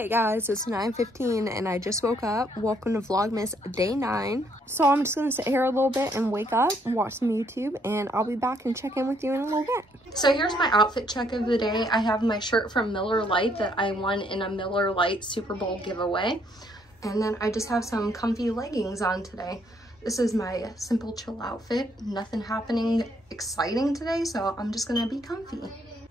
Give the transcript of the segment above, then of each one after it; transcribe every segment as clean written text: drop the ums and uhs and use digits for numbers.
Hey guys, it's 9:15 and I just woke up. Welcome to Vlogmas Day 9. So I'm just gonna sit here a little bit and wake up and watch some YouTube, and I'll be back and check in with you in a little bit. So here's my outfit check of the day. I have my shirt from Miller Lite that I won in a Miller Lite Super Bowl giveaway. And then I just have some comfy leggings on today. This is my simple chill outfit. Nothing happening exciting today, so I'm just gonna be comfy.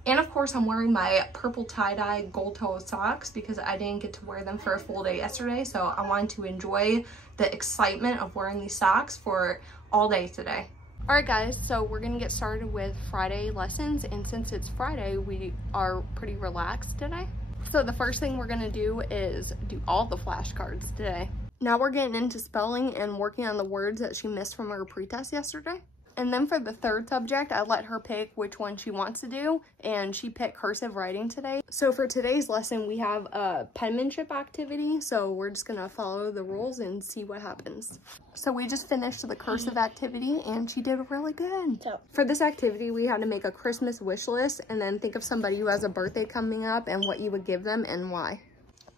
And of course, I'm wearing my purple tie-dye gold toe socks because I didn't get to wear them for a full day yesterday. So I wanted to enjoy the excitement of wearing these socks for all day today. All right, guys, so we're gonna get started with Friday lessons. And since it's Friday, we are pretty relaxed today. So the first thing we're gonna do is do all the flashcards today. Now we're getting into spelling and working on the words that she missed from her pretest yesterday. And then for the third subject, I let her pick which one she wants to do, and she picked cursive writing today. So for today's lesson, we have a penmanship activity, so we're just gonna follow the rules and see what happens. So we just finished the cursive activity, and she did really good. For this activity, we had to make a Christmas wish list, and then think of somebody who has a birthday coming up and what you would give them and why.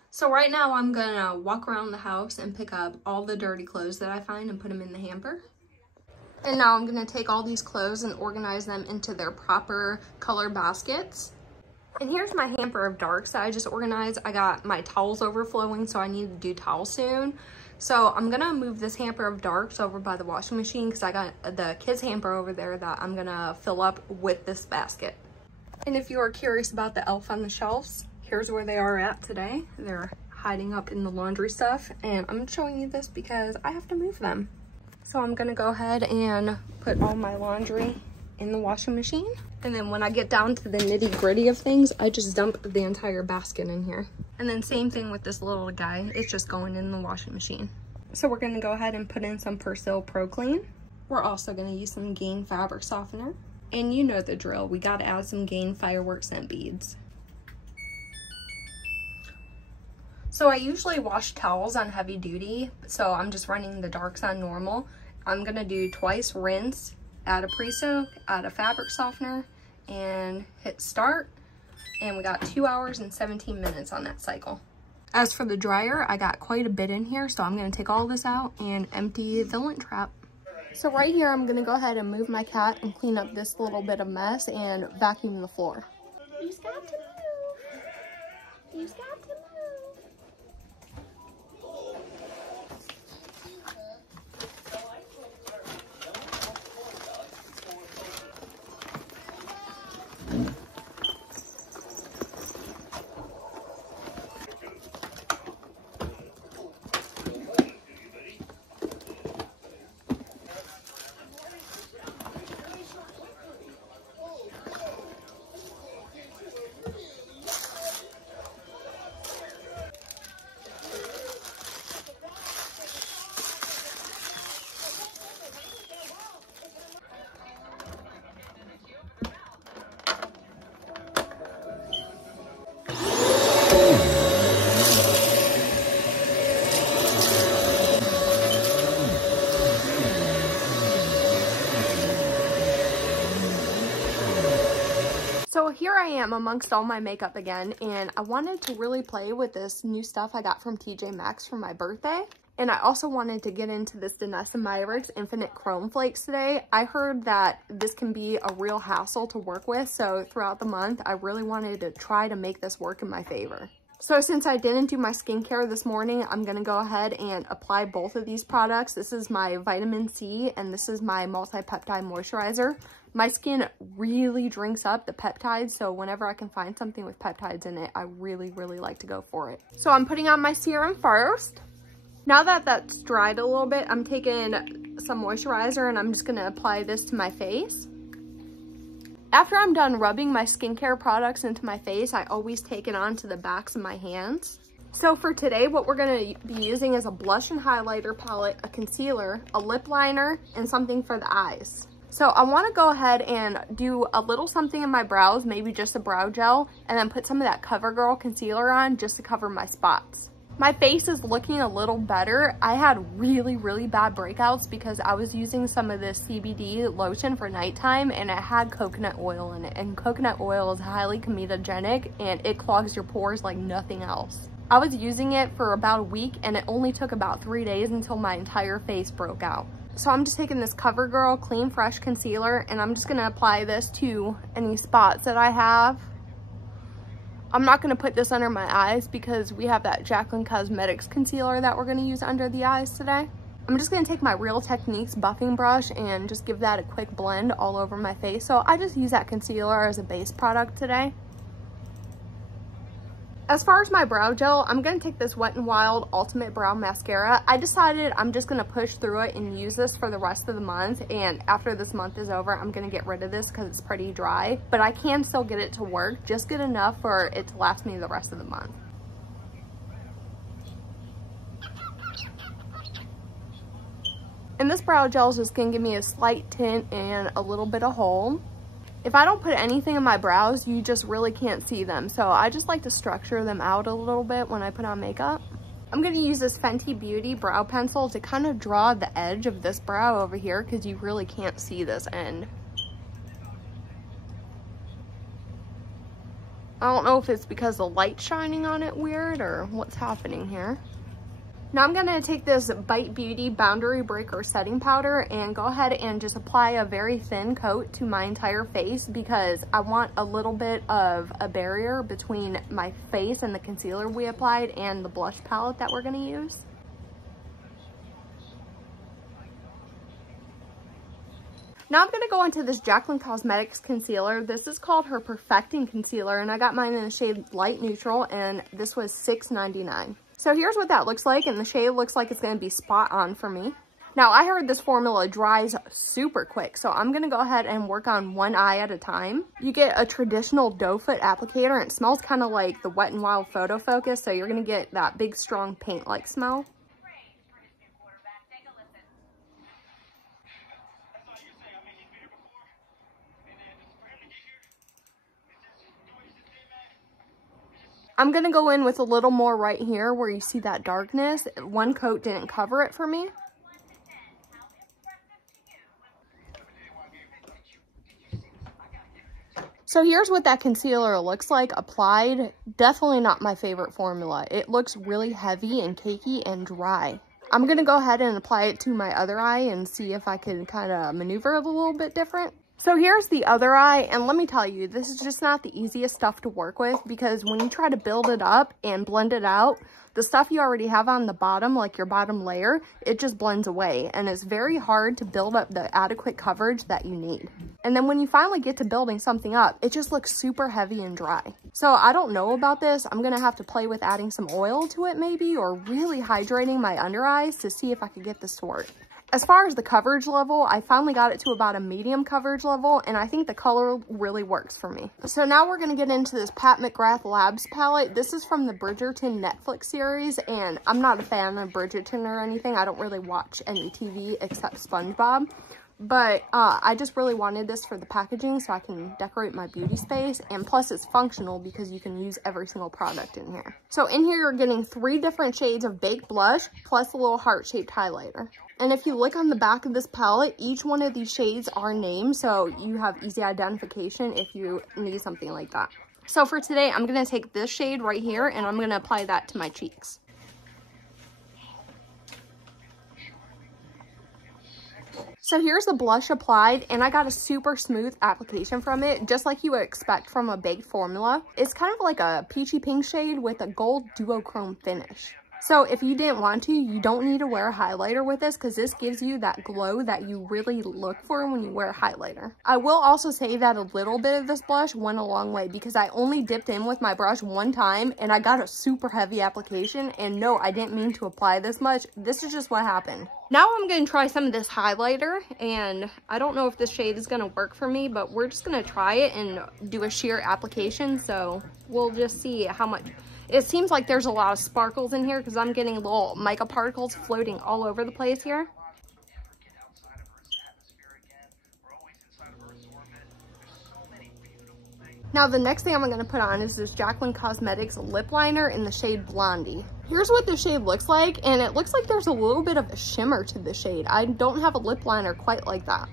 So right now, I'm gonna walk around the house and pick up all the dirty clothes that I find and put them in the hamper. And now I'm gonna take all these clothes and organize them into their proper color baskets. And here's my hamper of darks that I just organized. I got my towels overflowing, so I need to do towels soon. So I'm gonna move this hamper of darks over by the washing machine because I got the kids' hamper over there that I'm gonna fill up with this basket. And if you are curious about the elf on the shelves, here's where they are at today. They're hiding up in the laundry stuff, and I'm showing you this because I have to move them. So I'm gonna go ahead and put all my laundry in the washing machine. And then when I get down to the nitty gritty of things, I just dump the entire basket in here. And then same thing with this little guy. It's just going in the washing machine. So we're gonna go ahead and put in some Persil Pro Clean. We're also gonna use some Gain fabric softener. And you know the drill. We gotta add some Gain firework scent beads. So I usually wash towels on heavy duty, so I'm just running the darks on normal. I'm gonna do twice rinse, add a pre-soak, add a fabric softener, and hit start. And we got 2 hours and 17 minutes on that cycle. As for the dryer, I got quite a bit in here, so I'm gonna take all this out and empty the lint trap. So right here, I'm gonna go ahead and move my cat and clean up this little bit of mess and vacuum the floor. You've got to move. You've got to move. So here I am amongst all my makeup again, and I wanted to really play with this new stuff I got from TJ Maxx for my birthday. And I also wanted to get into this Danessa Myricks Infinite Chrome Flakes today. I heard that this can be a real hassle to work with, so throughout the month, I really wanted to try to make this work in my favor. So since I didn't do my skincare this morning, I'm gonna go ahead and apply both of these products. This is my vitamin C, and this is my multi-peptide moisturizer. My skin really drinks up the peptides, so whenever I can find something with peptides in it, I really like to go for it. So I'm putting on my serum first. Now that that's dried a little bit, I'm taking some moisturizer and I'm just gonna apply this to my face. After I'm done rubbing my skincare products into my face, I always take it onto the backs of my hands. So for today, what we're gonna be using is a blush and highlighter palette, a concealer, a lip liner, and something for the eyes. So I want to go ahead and do a little something in my brows, maybe just a brow gel, and then put some of that CoverGirl concealer on just to cover my spots. My face is looking a little better. I had really bad breakouts because I was using some of this CBD lotion for nighttime and it had coconut oil in it, and coconut oil is highly comedogenic and it clogs your pores like nothing else. I was using it for about a week and it only took about 3 days until my entire face broke out. So I'm just taking this CoverGirl Clean Fresh Concealer and I'm just gonna apply this to any spots that I have. I'm not gonna put this under my eyes because we have that Jaclyn Cosmetics concealer that we're gonna use under the eyes today. I'm just gonna take my Real Techniques buffing brush and just give that a quick blend all over my face. So I just use that concealer as a base product today. As far as my brow gel, I'm gonna take this Wet n Wild Ultimate Brow Mascara. I decided I'm just gonna push through it and use this for the rest of the month. And after this month is over, I'm gonna get rid of this because it's pretty dry. But I can still get it to work, just good enough for it to last me the rest of the month. And this brow gel is just gonna give me a slight tint and a little bit of hold. If I don't put anything in my brows, you just really can't see them. So I just like to structure them out a little bit when I put on makeup. I'm gonna use this Fenty Beauty brow pencil to kind of draw the edge of this brow over here because you really can't see this end. I don't know if it's because the light's shining on it weird or what's happening here. Now I'm gonna take this Bite Beauty Boundary Breaker setting powder and go ahead and just apply a very thin coat to my entire face because I want a little bit of a barrier between my face and the concealer we applied and the blush palette that we're gonna use. Now I'm gonna go into this Jaclyn Cosmetics concealer. This is called her Perfecting Concealer and I got mine in the shade Light Neutral and this was $6.99. So here's what that looks like, and the shade looks like it's gonna be spot on for me. Now I heard this formula dries super quick, so I'm gonna go ahead and work on one eye at a time. You get a traditional doe foot applicator, and it smells kind of like the Wet n Wild Photo Focus, so you're gonna get that big, strong paint-like smell. I'm gonna go in with a little more right here where you see that darkness. One coat didn't cover it for me. So here's what that concealer looks like applied. Definitely not my favorite formula. It looks really heavy and cakey and dry. I'm gonna go ahead and apply it to my other eye and see if I can kind of maneuver it a little bit different. So here's the other eye, and let me tell you, this is just not the easiest stuff to work with because when you try to build it up and blend it out, the stuff you already have on the bottom, like your bottom layer, it just blends away, and it's very hard to build up the adequate coverage that you need. And then when you finally get to building something up, it just looks super heavy and dry. So I don't know about this. I'm gonna have to play with adding some oil to it maybe, or really hydrating my under eyes to see if I can get this to work. As far as the coverage level, I finally got it to about a medium coverage level, and I think the color really works for me. So now we're gonna get into this Pat McGrath Labs palette. This is from the Bridgerton Netflix series, and I'm not a fan of Bridgerton or anything. I don't really watch any TV except SpongeBob. But I just really wanted this for the packaging so I can decorate my beauty space, and plus it's functional because you can use every single product in here. So in here you're getting 3 different shades of baked blush plus a little heart-shaped highlighter. And if you look on the back of this palette, each one of these shades are named, so you have easy identification if you need something like that. So for today, I'm gonna take this shade right here and I'm gonna apply that to my cheeks. So here's the blush applied, and I got a super smooth application from it, just like you would expect from a baked formula. It's kind of like a peachy pink shade with a gold duochrome finish. So if you didn't want to, you don't need to wear a highlighter with this because this gives you that glow that you really look for when you wear a highlighter. I will also say that a little bit of this blush went a long way because I only dipped in with my brush one time and I got a super heavy application, and no, I didn't mean to apply this much. This is just what happened. Now I'm going to try some of this highlighter, and I don't know if this shade is going to work for me, but we're just going to try it and do a sheer application, so we'll just see how much. It seems like there's a lot of sparkles in here because I'm getting little mica particles floating all over the place here. Now the next thing I'm going to put on is this Jaclyn Cosmetics lip liner in the shade Blondie. Here's what the shade looks like, and it looks like there's a little bit of a shimmer to the shade. I don't have a lip liner quite like that.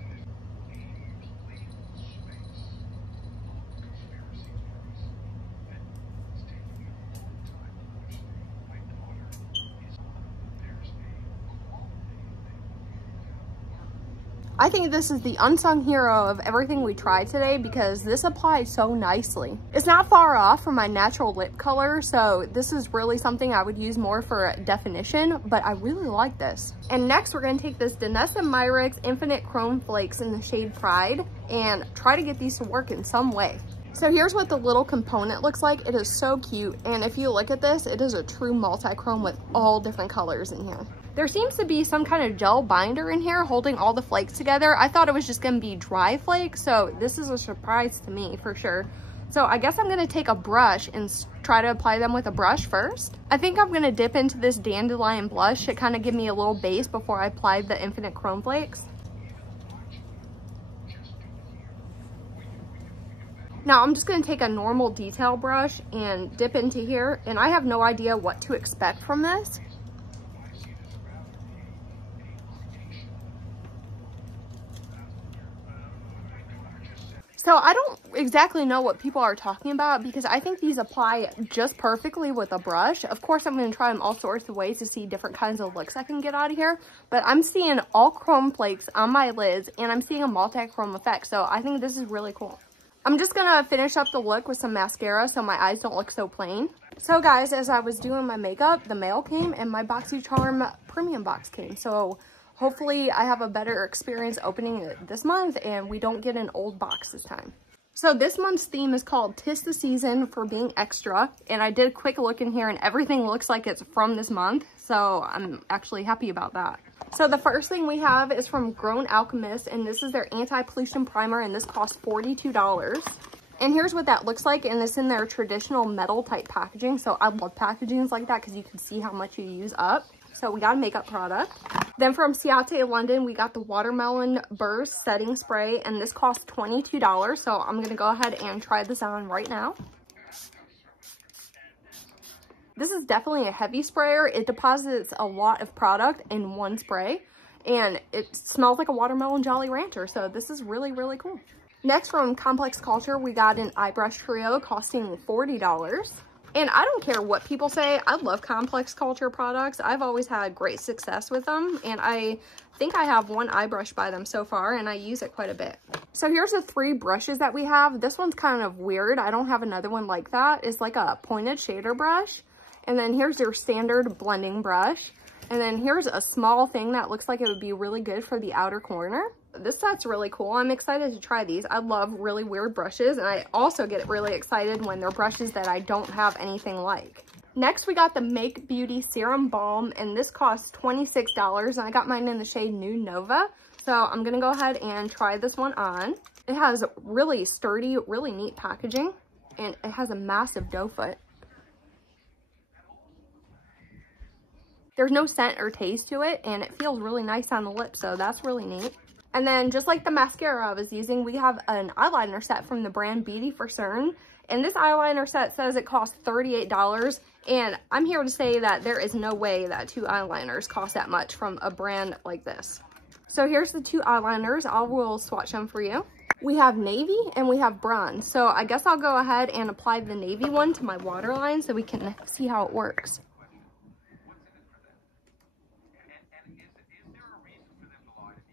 I think this is the unsung hero of everything we tried today because this applies so nicely. It's not far off from my natural lip color, so this is really something I would use more for definition, but I really like this. And next we're gonna take this Danessa Myricks Infinite Chrome Flakes in the shade Pride and try to get these to work in some way. So here's what the little component looks like. It is so cute, and if you look at this, it is a true multi-chrome with all different colors in here. There seems to be some kind of gel binder in here holding all the flakes together. I thought it was just gonna be dry flakes, so this is a surprise to me for sure. So I guess I'm gonna take a brush and try to apply them with a brush first. I think I'm gonna dip into this Dandelion blush to kind of give me a little base before I apply the Infinite Chrome Flakes. Now I'm just gonna take a normal detail brush and dip into here, and I have no idea what to expect from this. So I don't exactly know what people are talking about because I think these apply just perfectly with a brush. Of course, I'm going to try them all sorts of ways to see different kinds of looks I can get out of here. But I'm seeing all chrome flakes on my lids and I'm seeing a multi-chrome effect. So I think this is really cool. I'm just going to finish up the look with some mascara so my eyes don't look so plain. So guys, as I was doing my makeup, the mail came and my BoxyCharm Premium box came. So hopefully I have a better experience opening it this month and we don't get an old box this time. So this month's theme is called 'Tis the Season for Being Extra. And I did a quick look in here and everything looks like it's from this month. So I'm actually happy about that. So the first thing we have is from Grown Alchemist, and this is their anti-pollution primer, and this costs $42. And here's what that looks like, and it's in their traditional metal type packaging. So I love packagings like that because you can see how much you use up. So we got a makeup product. Then from Ciate London, we got the Watermelon Burst Setting Spray, and this costs $22. So I'm gonna go ahead and try this on right now. This is definitely a heavy sprayer. It deposits a lot of product in one spray, and it smells like a watermelon Jolly Rancher. So this is really, really cool. Next from Complex Culture, we got an eye brush trio costing $40. And I don't care what people say, I love Complex Culture products. I've always had great success with them, and I think I have one eye brush by them so far, and I use it quite a bit. So here's the 3 brushes that we have. This one's kind of weird. I don't have another one like that. It's like a pointed shader brush. And then here's your standard blending brush. And then here's a small thing that looks like it would be really good for the outer corner. This set's really cool. I'm excited to try these. I love really weird brushes, and I also get really excited when they're brushes that I don't have anything like. Next, we got the Make Beauty Serum Balm, and this costs $26, and I got mine in the shade Nude Nova. So I'm gonna go ahead and try this one on. It has really sturdy, really neat packaging, and it has a massive doe foot. There's no scent or taste to it, and it feels really nice on the lips, so that's really neat. And then just like the mascara I was using, we have an eyeliner set from the brand Beauty for Certain. And this eyeliner set says it costs $38. And I'm here to say that there is no way that 2 eyeliners cost that much from a brand like this. So here's the 2 eyeliners. I will swatch them for you. We have navy and we have bronze. So I guess I'll go ahead and apply the navy one to my waterline so we can see how it works.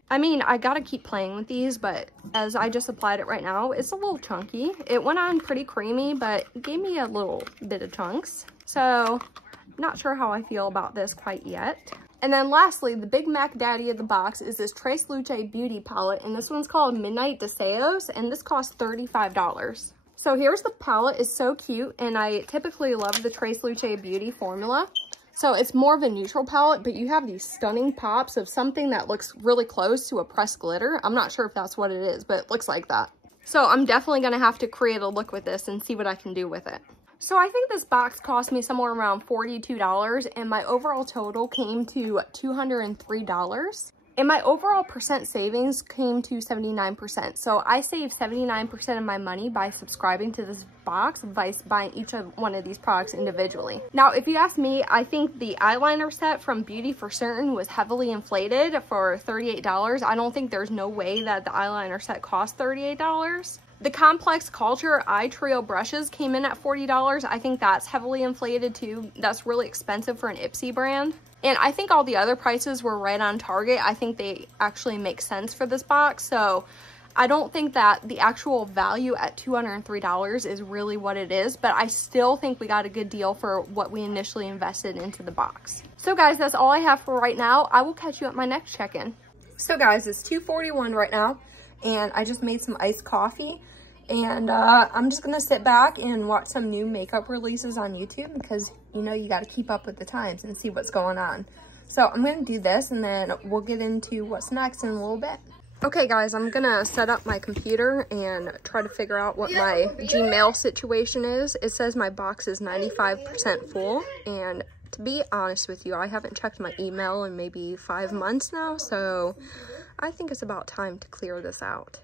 I mean, I gotta keep playing with these, but as I just applied it right now, it's a little chunky. It went on pretty creamy, but it gave me a little bit of chunks. So, not sure how I feel about this quite yet. And then lastly, the Big Mac Daddy of the box is this Tres Luce Beauty Palette, and this one's called Midnight Deseos, and this costs $35. So here's the palette. It's so cute, and I typically love the Tres Luce Beauty formula. So it's more of a neutral palette, but you have these stunning pops of something that looks really close to a pressed glitter. I'm not sure if that's what it is, but it looks like that. So I'm definitely gonna have to create a look with this and see what I can do with it. So I think this box cost me somewhere around $42, and my overall total came to $203. And my overall percent savings came to 79%. So I saved 79% of my money by subscribing to this box by buying each one of these products individually. Now, if you ask me, I think the eyeliner set from Beauty for Certain was heavily inflated for $38. I don't think there's no way that the eyeliner set cost $38. The Complex Culture Eye Trio brushes came in at $40. I think that's heavily inflated too. That's really expensive for an Ipsy brand. And I think all the other prices were right on target. I think they actually make sense for this box. So I don't think that the actual value at $203 is really what it is, but I still think we got a good deal for what we initially invested into the box. So guys, that's all I have for right now. I will catch you at my next check-in. So guys, it's 2:41 right now, and I just made some iced coffee, and I'm just gonna sit back and watch some new makeup releases on YouTube, because you know you got to keep up with the times and see what's going on. So I'm gonna do this, and then we'll get into what's next in a little bit. Okay guys, I'm gonna set up my computer and try to figure out what my Gmail situation is. It says my box is 95% full, and to be honest with you, I haven't checked my email in maybe 5 months now, so I think it's about time to clear this out.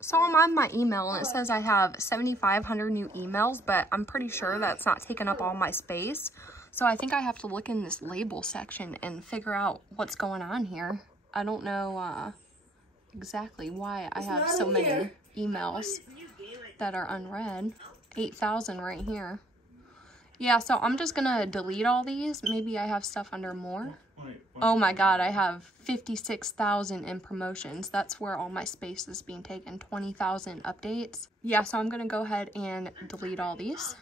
So I'm on my email and it says I have 7,500 new emails, but I'm pretty sure that's not taking up all my space. So I think I have to look in this label section and figure out what's going on here. I don't know exactly why I have so many emails that are unread. 8,000 right here. Yeah, so I'm just gonna delete all these. Maybe I have stuff under more. Oh my god, I have 56,000 in promotions. That's where all my space is being taken. 20,000 updates. Yeah, so I'm gonna go ahead and delete all these.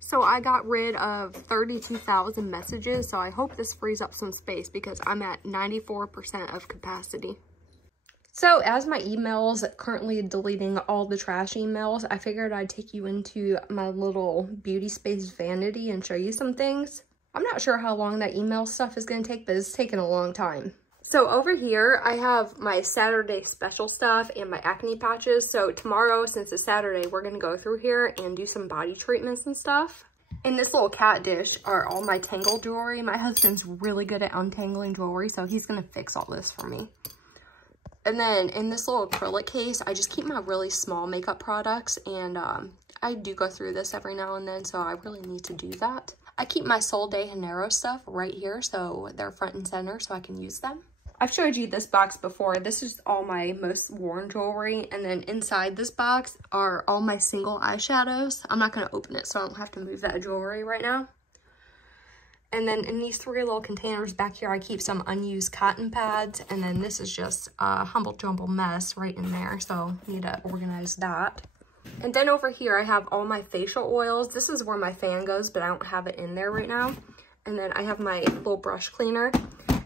So I got rid of 32,000 messages, so I hope this frees up some space because I'm at 94% of capacity. So as my emails currently deleting all the trash emails, I figured I'd take you into my little beauty space vanity and show you some things. I'm not sure how long that email stuff is going to take, but it's taken a long time. So over here, I have my Saturday special stuff and my acne patches. So tomorrow, since it's Saturday, we're going to go through here and do some body treatments and stuff. In this little cat dish are all my Tangle jewelry. My husband's really good at untangling jewelry, so he's going to fix all this for me. And then in this little acrylic case, I just keep my really small makeup products, and I do go through this every now and then, so I really need to do that. I keep my Sol de Janeiro stuff right here, so they're front and center, so I can use them. I've showed you this box before. This is all my most worn jewelry, and then inside this box are all my single eyeshadows. I'm not going to open it, so I don't have to move that jewelry right now. And then in these 3 little containers back here, I keep some unused cotton pads. And then this is just a humble jumble mess right in there. So I need to organize that. And then over here, I have all my facial oils. This is where my fan goes, but I don't have it in there right now. And then I have my little brush cleaner.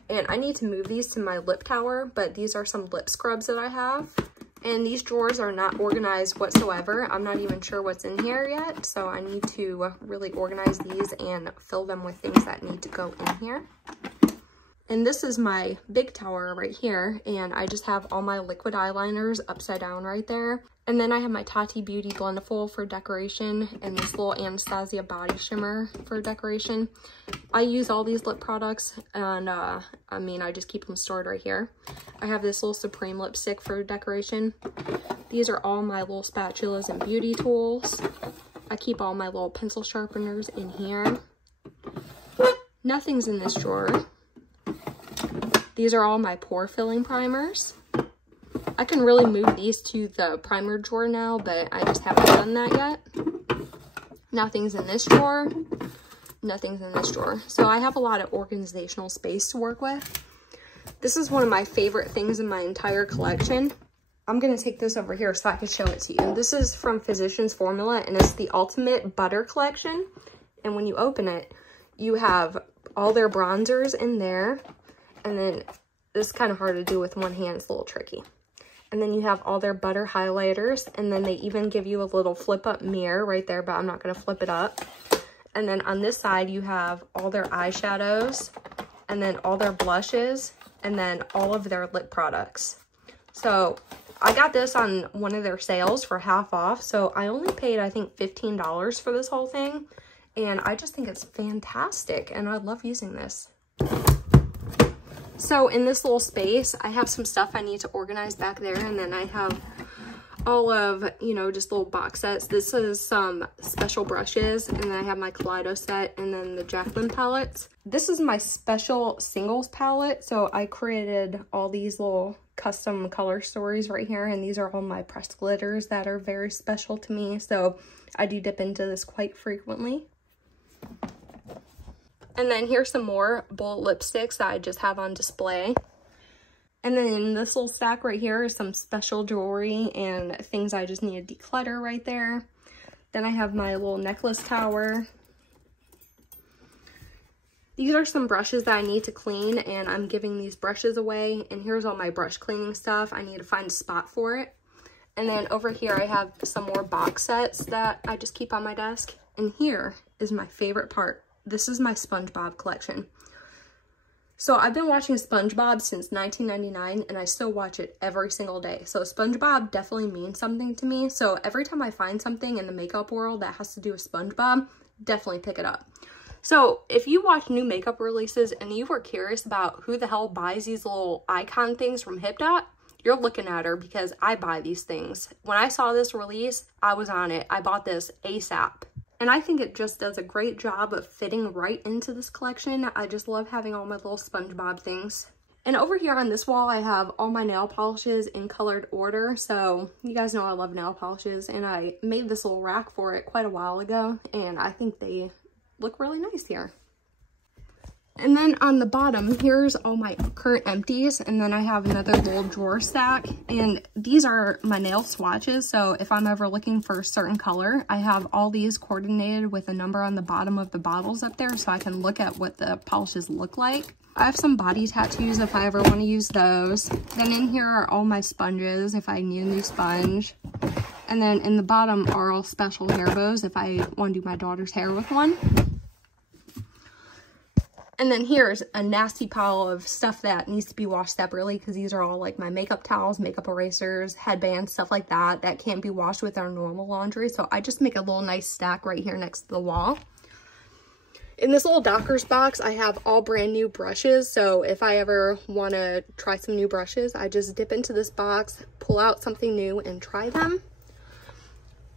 And I need to move these to my lip tower, but these are some lip scrubs that I have. And these drawers are not organized whatsoever. I'm not even sure what's in here yet. So I need to really organize these and fill them with things that need to go in here. And this is my big tower right here. And I just have all my liquid eyeliners upside down right there. And then I have my Tati Beauty Blendiful for decoration and this little Anastasia body shimmer for decoration. I use all these lip products, and I just keep them stored right here. I have this little Supreme lipstick for decoration. These are all my little spatulas and beauty tools. I keep all my little pencil sharpeners in here. Nothing's in this drawer. These are all my pore filling primers. I can really move these to the primer drawer now, but I just haven't done that yet. Nothing's in this drawer. Nothing's in this drawer. So I have a lot of organizational space to work with. This is one of my favorite things in my entire collection. I'm going to take this over here so I can show it to you. This is from Physicians Formula, and it's the Ultimate Butter Collection. And when you open it, you have all their bronzers in there. And then this is kind of hard to do with one hand. It's a little tricky. And then you have all their butter highlighters. And then they even give you a little flip up mirror right there, but I'm not going to flip it up. And then on this side, you have all their eyeshadows, and then all their blushes, and then all of their lip products. So I got this on one of their sales for half off. So I only paid, I think, $15 for this whole thing. And I just think it's fantastic. And I love using this. So in this little space, I have some stuff I need to organize back there. And then I have all of, just little box sets. This is some special brushes. And then I have my Kaleido set and then the Jacqueline palettes. This is my special singles palette. So I created all these little custom color stories right here. And these are all my pressed glitters that are very special to me. So I do dip into this quite frequently. And then here's some more bullet lipsticks that I just have on display. And then in this little stack right here is some special jewelry and things I just need to declutter right there. Then I have my little necklace tower. These are some brushes that I need to clean, and I'm giving these brushes away. And here's all my brush cleaning stuff. I need to find a spot for it. And then over here I have some more box sets that I just keep on my desk. And here is my favorite part. This is my SpongeBob collection. So I've been watching SpongeBob since 1999, and I still watch it every single day. So SpongeBob definitely means something to me. So every time I find something in the makeup world that has to do with SpongeBob, definitely pick it up. So if you watch new makeup releases and you were curious about who the hell buys these little icon things from HipDot, you're looking at her, because I buy these things. When I saw this release, I was on it. I bought this ASAP. And I think it just does a great job of fitting right into this collection. I just love having all my little SpongeBob things. And over here on this wall, I have all my nail polishes in colored order. So you guys know I love nail polishes, and I made this little rack for it quite a while ago, and I think they look really nice here. And then on the bottom, here's all my current empties, and then I have another little drawer stack, and these are my nail swatches. So if I'm ever looking for a certain color, I have all these coordinated with a number on the bottom of the bottles up there, so I can look at what the polishes look like. I have some body tattoos if I ever want to use those. Then in here are all my sponges if I need a new sponge. And then in the bottom are all special hair bows if I want to do my daughter's hair with one. And then here's a nasty pile of stuff that needs to be washed separately, because these are all like my makeup towels, makeup erasers, headbands, stuff like that can't be washed with our normal laundry. So I just make a little nice stack right here next to the wall. In this little Dockers box, I have all brand new brushes. So if I ever want to try some new brushes, I just dip into this box, pull out something new, and try them.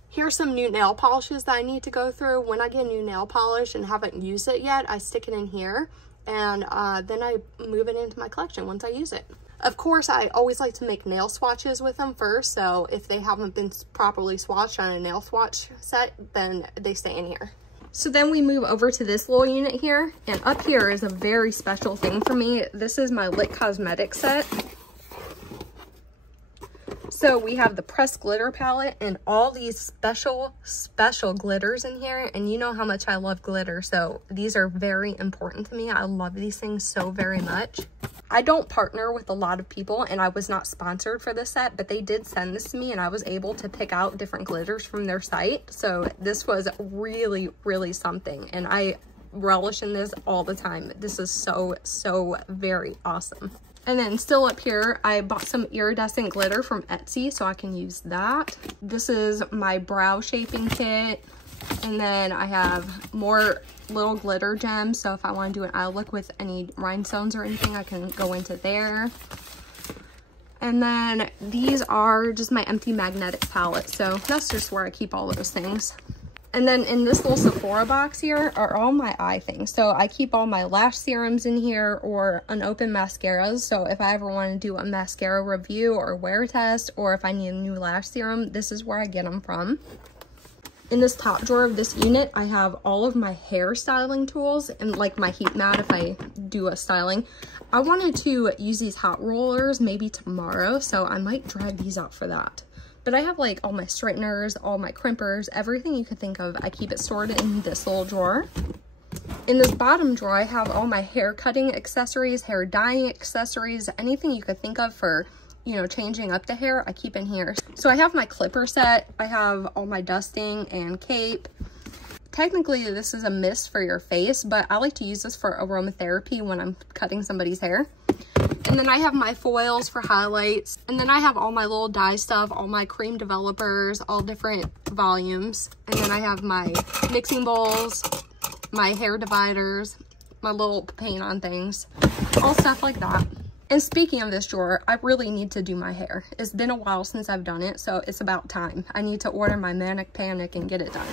Here's some new nail polishes that I need to go through. When I get a new nail polish and haven't used it yet, I stick it in here, and then I move it into my collection once I use it. Of course, I always like to make nail swatches with them first, so if they haven't been properly swatched on a nail swatch set, then they stay in here. So then we move over to this little unit here, and up here is a very special thing for me. This is my Lit Cosmetics set. So we have the pressed glitter palette and all these special glitters in here. And you know how much I love glitter, so these are very important to me. I love these things so very much. I don't partner with a lot of people, and I was not sponsored for this set, but they did send this to me, and I was able to pick out different glitters from their site. So this was really, really something, and I relish in this all the time. This is so very awesome. And then still up here, I bought some iridescent glitter from Etsy, so I can use that. This is my brow shaping kit. And then I have more little glitter gems, so if I want to do an eye look with any rhinestones or anything, I can go into there. And then these are just my empty magnetic palette, so that's just where I keep all those things. And then in this little Sephora box here are all my eye things. So I keep all my lash serums in here, or unopened mascaras. So if I ever want to do a mascara review or wear test, or if I need a new lash serum, this is where I get them from. In this top drawer of this unit, I have all of my hair styling tools and like my heat mat if I do a styling. I wanted to use these hot rollers maybe tomorrow, so I might drag these out for that. But I have like all my straighteners, all my crimpers, everything you could think of. I keep it stored in this little drawer. In this bottom drawer, I have all my hair cutting accessories, hair dyeing accessories, anything you could think of for, you know, changing up the hair, I keep in here. So I have my clipper set, I have all my dusting and cape. Technically, this is a mist for your face, but I like to use this for aromatherapy when I'm cutting somebody's hair. And then I have my foils for highlights. And then I have all my little dye stuff, all my cream developers, all different volumes. And then I have my mixing bowls, my hair dividers, my little paint on things, all stuff like that. And speaking of this drawer, I really need to do my hair. It's been a while since I've done it, so it's about time. I need to order my Manic Panic and get it done.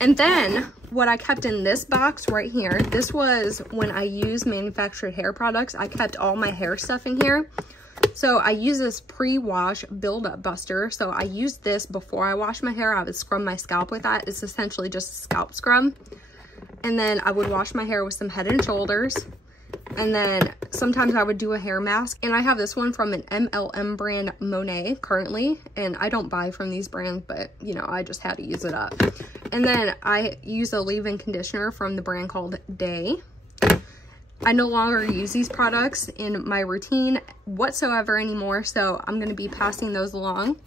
And then what I kept in this box right here, this was when I used manufactured hair products. I kept all my hair stuff in here. So I use this pre-wash buildup buster. So I used this before I wash my hair. I would scrub my scalp with that. It's essentially just a scalp scrub. And then I would wash my hair with some Head and Shoulders. And then sometimes I would do a hair mask. And I have this one from an MLM brand, Monet, currently. And I don't buy from these brands, but you know, I just had to use it up. And then I use a leave-in conditioner from the brand called Day. I no longer use these products in my routine whatsoever anymore, so I'm going to be passing those along.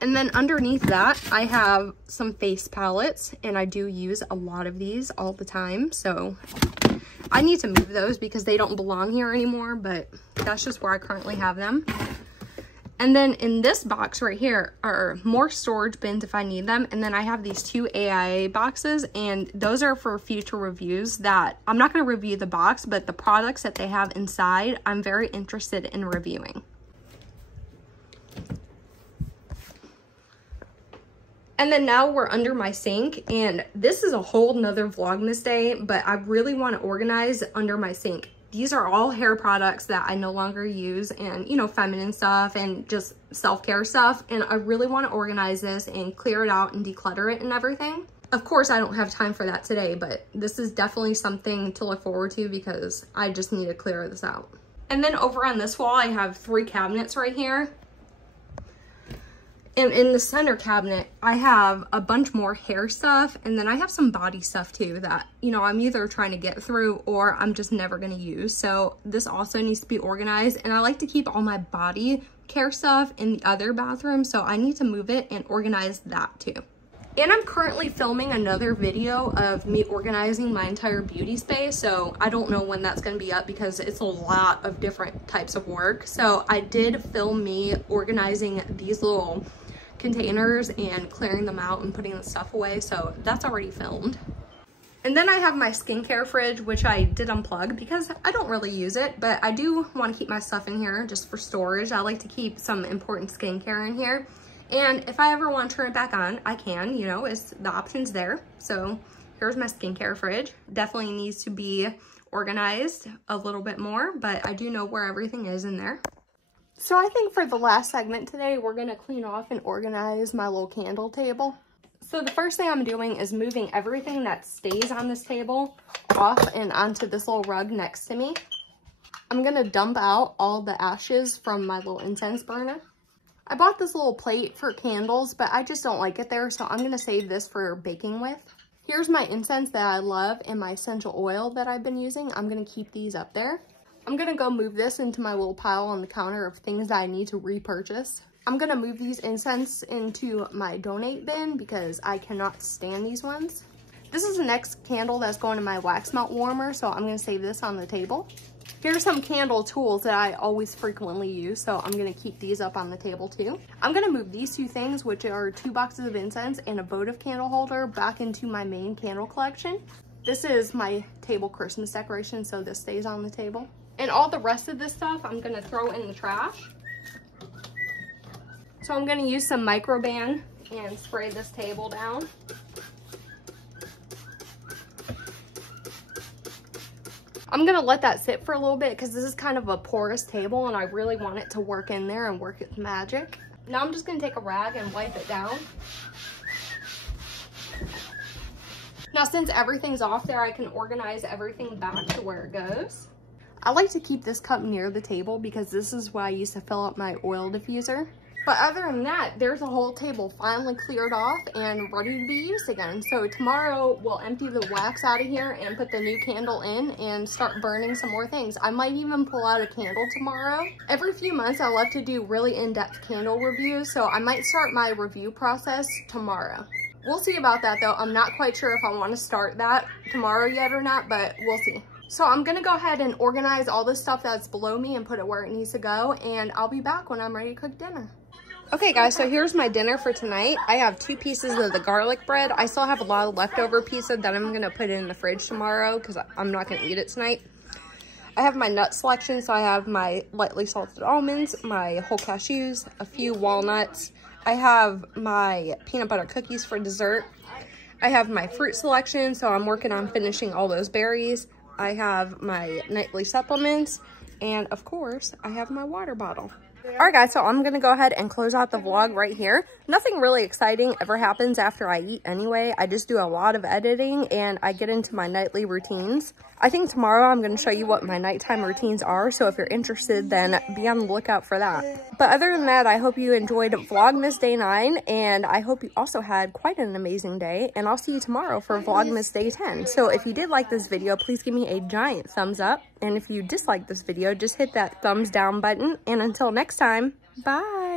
And then underneath that, I have some face palettes, and I do use a lot of these all the time, so I need to move those because they don't belong here anymore, but that's just where I currently have them. And then in this box right here are more storage bins if I need them. And then I have these 2 AIA boxes, and those are for future reviews that I'm not going to review the box, but the products that they have inside, I'm very interested in reviewing. And then now we're under my sink, and this is a whole nother Vlogmas day, but I really want to organize under my sink. These are all hair products that I no longer use, and you know, feminine stuff and just self-care stuff. And I really want to organize this and clear it out and declutter it and everything. Of course, I don't have time for that today, but this is definitely something to look forward to because I just need to clear this out. And then over on this wall, I have 3 cabinets right here. And in the center cabinet, I have a bunch more hair stuff, and then I have some body stuff too that, you know, I'm either trying to get through or I'm just never going to use. So this also needs to be organized, and I like to keep all my body care stuff in the other bathroom, so I need to move it and organize that too. And I'm currently filming another video of me organizing my entire beauty space, so I don't know when that's going to be up because it's a lot of different types of work. So I did film me organizing these little containers and clearing them out and putting the stuff away, so that's already filmed. And then I have my skincare fridge, which I did unplug because I don't really use it, but I do want to keep my stuff in here just for storage. I like to keep some important skincare in here, and if I ever want to turn it back on, I can, you know, it's the options there. So here's my skincare fridge. Definitely needs to be organized a little bit more, but I do know where everything is in there. So I think for the last segment today, we're going to clean off and organize my little candle table. So the first thing I'm doing is moving everything that stays on this table off and onto this little rug next to me. I'm going to dump out all the ashes from my little incense burner. I bought this little plate for candles, but I just don't like it there, so I'm going to save this for baking with. Here's my incense that I love and my essential oil that I've been using. I'm going to keep these up there. I'm going to go move this into my little pile on the counter of things that I need to repurchase. I'm going to move these incense into my donate bin because I cannot stand these ones. This is the next candle that's going to my wax melt warmer, so I'm going to save this on the table. Here's some candle tools that I always frequently use, so I'm going to keep these up on the table too. I'm going to move these 2 things, which are 2 boxes of incense and a votive candle holder, back into my main candle collection. This is my table Christmas decoration, so this stays on the table. And all the rest of this stuff, I'm going to throw in the trash. So I'm going to use some Microban and spray this table down. I'm going to let that sit for a little bit because this is kind of a porous table and I really want it to work in there and work its magic. Now I'm just going to take a rag and wipe it down. Now since everything's off there, I can organize everything back to where it goes. I like to keep this cup near the table because this is where I used to fill up my oil diffuser. But other than that, there's a whole table finally cleared off and ready to be used again. So tomorrow we'll empty the wax out of here and put the new candle in and start burning some more things. I might even pull out a candle tomorrow. Every few months I love to do really in-depth candle reviews, so I might start my review process tomorrow. We'll see about that though. I'm not quite sure if I want to start that tomorrow yet or not, but we'll see. So I'm going to go ahead and organize all the stuff that's below me and put it where it needs to go, and I'll be back when I'm ready to cook dinner. Okay guys, so here's my dinner for tonight. I have 2 pieces of the garlic bread. I still have a lot of leftover pizza that I'm going to put in the fridge tomorrow because I'm not going to eat it tonight. I have my nut selection, so I have my lightly salted almonds, my whole cashews, a few walnuts. I have my peanut butter cookies for dessert. I have my fruit selection, so I'm working on finishing all those berries. I have my nightly supplements, and of course, I have my water bottle. All right, guys, so I'm going to go ahead and close out the vlog right here. Nothing really exciting ever happens after I eat anyway. I just do a lot of editing and I get into my nightly routines. I think tomorrow I'm going to show you what my nighttime routines are. So if you're interested, then be on the lookout for that. But other than that, I hope you enjoyed Vlogmas Day 9. And I hope you also had quite an amazing day. And I'll see you tomorrow for Vlogmas Day 10. So if you did like this video, please give me a giant thumbs up. And if you disliked this video, just hit that thumbs down button. And until next time, bye.